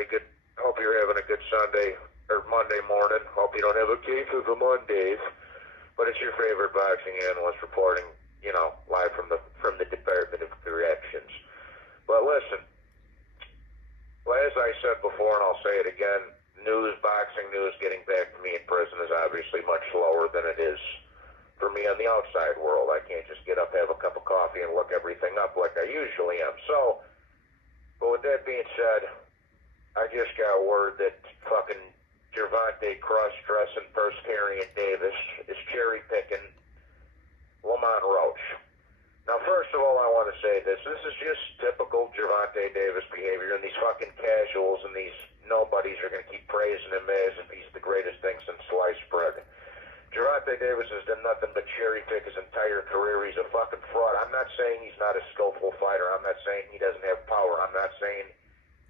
everybody. Hope you're having a good Sunday or Monday morning. Hope you don't have a case of the Mondays. But it's your favorite boxing analyst reporting, live from the Department of Corrections. But listen, as I said before, and I'll say it again, boxing news getting back to me in prison is obviously much slower than it is for me on the outside world. I can't just get up, have a cup of coffee, and look everything up like I usually am. So, but with that being said, I just got word that fucking Gervonta cross-dressing, purse-carrying Davis is cherry-picking Lamont Roach. Now, first of all, I want to say this. This is just typical Gervonta Davis behavior, and these fucking casuals and these nobodies are going to keep praising him as if he's the greatest thing since sliced bread. Gervonta Davis has done nothing but cherry-pick his entire career. He's a fucking fraud. I'm not saying he's not a skillful fighter. I'm not saying he doesn't have power. I'm not saying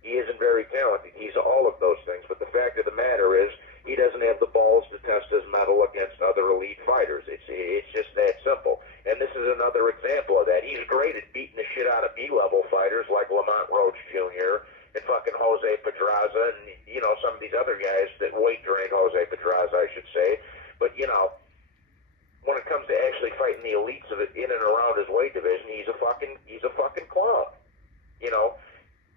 he isn't very talented. He's all of those things. But the fact of the matter is, he doesn't have the balls to test his mettle against other elite fighters. It's just that simple. And this is another example of that. He's great at beating the shit out of B-level fighters like Lamont Roach Jr. and fucking Jose Pedraza and, some of these other guys that weight drain Jose Pedraza, I should say. But, when it comes to actually fighting the elites of it in and around his weight division, he's a fucking clown.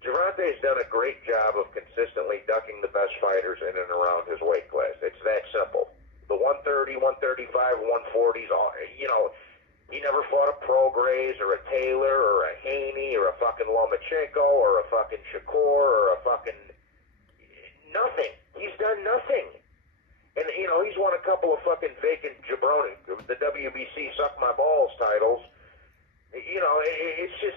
Gervonta has done a great job of consistently ducking the best fighters in and around his weight class. It's that simple. The 130, 135, 140s, he never fought a Prograis or a Taylor or a Haney or a fucking Lomachenko or a fucking Shakur or a fucking nothing. He's done nothing. And, he's won a couple of fucking vacant jabroni, the WBC Suck My Balls titles. It's just,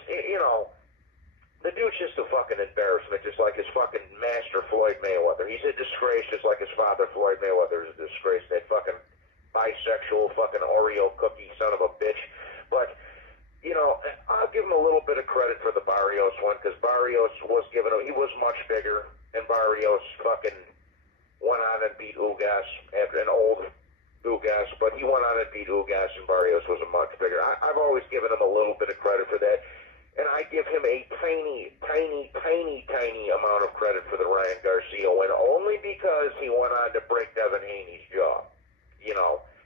the dude's just a fucking embarrassment, just like his fucking master Floyd Mayweather. He's a disgrace, just like his father Floyd Mayweather is a disgrace. That fucking bisexual fucking Oreo cookie son of a bitch. But, I'll give him a little bit of credit for the Barrios one, because Barrios he was much bigger, and Barrios fucking went on and beat Ugas after an old Ugas, but he went on and beat Ugas, and Barrios was a much bigger. I've always given him a little bit of credit for that. And I give him a tiny amount of credit for the Ryan Garcia win, only because he went on to break Devin Haney's jaw.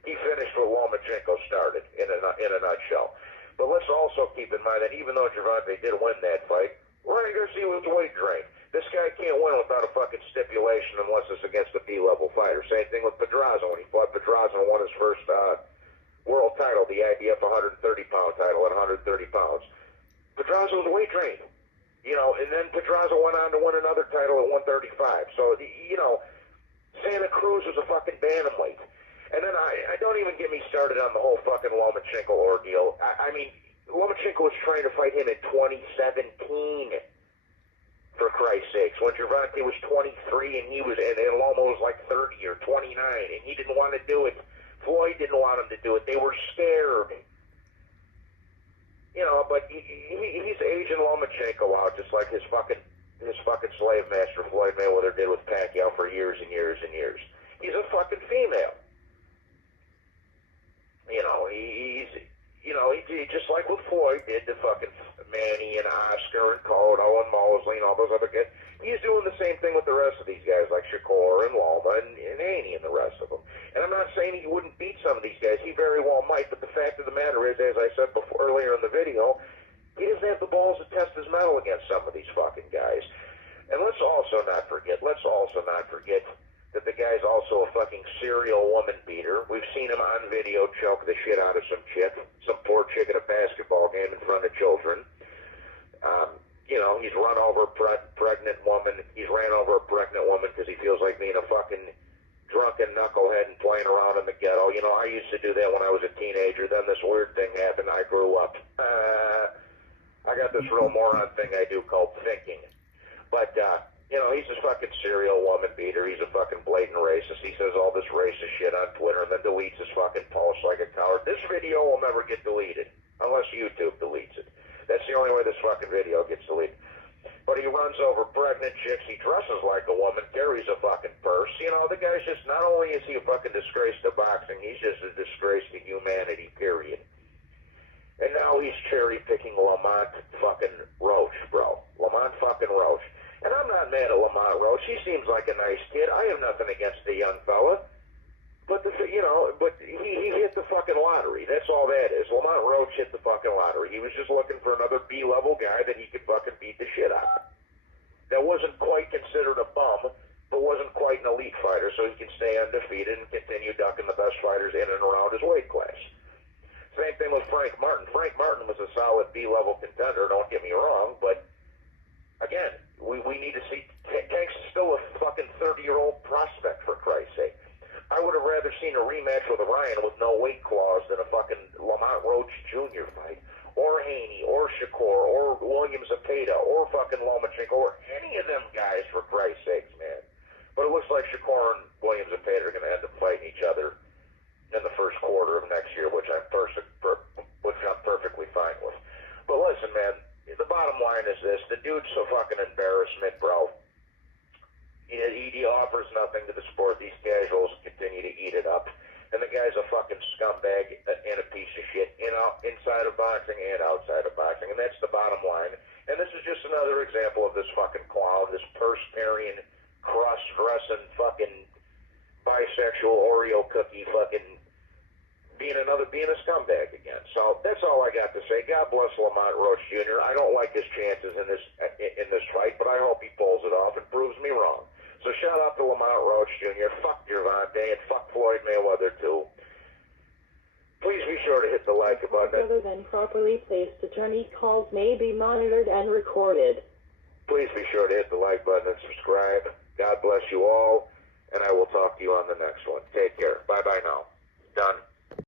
He finished what Lomachenko started in a nutshell. But let's also keep in mind that even though Gervonta did win that fight, Ryan Garcia was weight drained. This guy can't win without a fucking stipulation unless it's against a B-level fighter. Same thing with Pedraza. When he fought Pedraza and won his first world title, the IBF 130-pound title at 130 pounds. Pedraza was weight drained, and then Pedraza went on to win another title at 135. So, Santa Cruz was a fucking bantamweight. And then I don't even get me started on the whole fucking Lomachenko ordeal. I mean, Lomachenko was trying to fight him in 2017, for Christ's sakes, when Gervonta was 23 and Loma was like 30 or 29, and he didn't want to do it. Floyd didn't want him to do it. They were scared. But he's aging Lomachenko out just like his fucking slave master Floyd Mayweather did with Pacquiao for years and years and years. He's a fucking female. He just like what Floyd did to fucking Manny and Oscar and Cotto and Mosley and all those other guys. He's doing the same thing with the rest of these guys like Shakur and Loma and Haney and the rest of them. And I'm not saying he wouldn't beat some of these guys. He very well might, but the fact of the matter is, as I said before earlier in the video, he doesn't have the balls to test his mettle against some of these fucking guys. And let's also not forget that the guy's also a fucking serial woman beater. We've seen him on video choke the shit out of some poor chick at a basketball game in front of children. He's run over a pregnant woman. He's ran over a pregnant woman because he feels like being a fucking drunken knucklehead and playing around in the ghetto. I used to do that when I was a teenager. Then this weird thing happened. I grew up. I got this real moron thing I do called thinking. But, he's a fucking serial woman beater. He's a fucking blatant racist. He says all this racist shit on Twitter and then deletes his fucking post like a coward. This video will never get deleted unless YouTube deletes it. That's the only way this fucking video gets deleted. But he runs over pregnant chicks. He dresses like a woman, carries a fucking purse. The guy's just, not only is he a fucking disgrace to boxing, he's just a disgrace to humanity, period. And now he's cherry-picking Lamont fucking Roach, bro. Lamont fucking Roach. And I'm not mad at Lamont Roach. He seems like a nice kid. I have nothing against the young fella. But, but he hit the fucking lottery. That's all that is. Lamont Roach hit the fucking lottery. He was just looking for another B-level guy that he could fucking beat the shit out of. That wasn't quite considered a bum, but wasn't quite an elite fighter, so he can stay undefeated and continue ducking the best fighters in and around his weight class. Same thing with Frank Martin. Frank Martin was a solid B-level contender, don't get me wrong, but again, we need to see. Tank's still a fucking 30-year-old prospect, for Christ's sake. I would have rather seen a rematch with Ryan with no weight clause than a fucking Lamont Roach Jr. fight, or Haney, or Shakur, or William Zepeda, or fucking Lomachenko, or any of them guys, for Christ's sakes, man. But it looks like Shakur and William Zepeda are going to end up fighting each other in the first quarter of next year, which I'm perfectly fine with. But listen, man, the bottom line is this: the dude's a fucking embarrassment, bro. He offers nothing to the sport. These casuals continue to eat it up. And the guy's a fucking scumbag and a piece of shit inside of boxing and outside of boxing. And that's the bottom line. And this is just another example of this fucking clown, this purse-carrying, cross-dressing, fucking bisexual Oreo cookie fucking being a scumbag again. So that's all I got to say. God bless Lamont Roach Jr. I don't like his chances in this fight, but I hope he pulls it off and proves me wrong. So shout out to Lamont Roach Jr. Fuck Gervonta and fuck Floyd Mayweather too. Please be sure to hit the like button. Other than properly placed attorney calls may be monitored and recorded. Please be sure to hit the like button and subscribe. God bless you all, and I will talk to you on the next one. Take care. Bye-bye now. Done.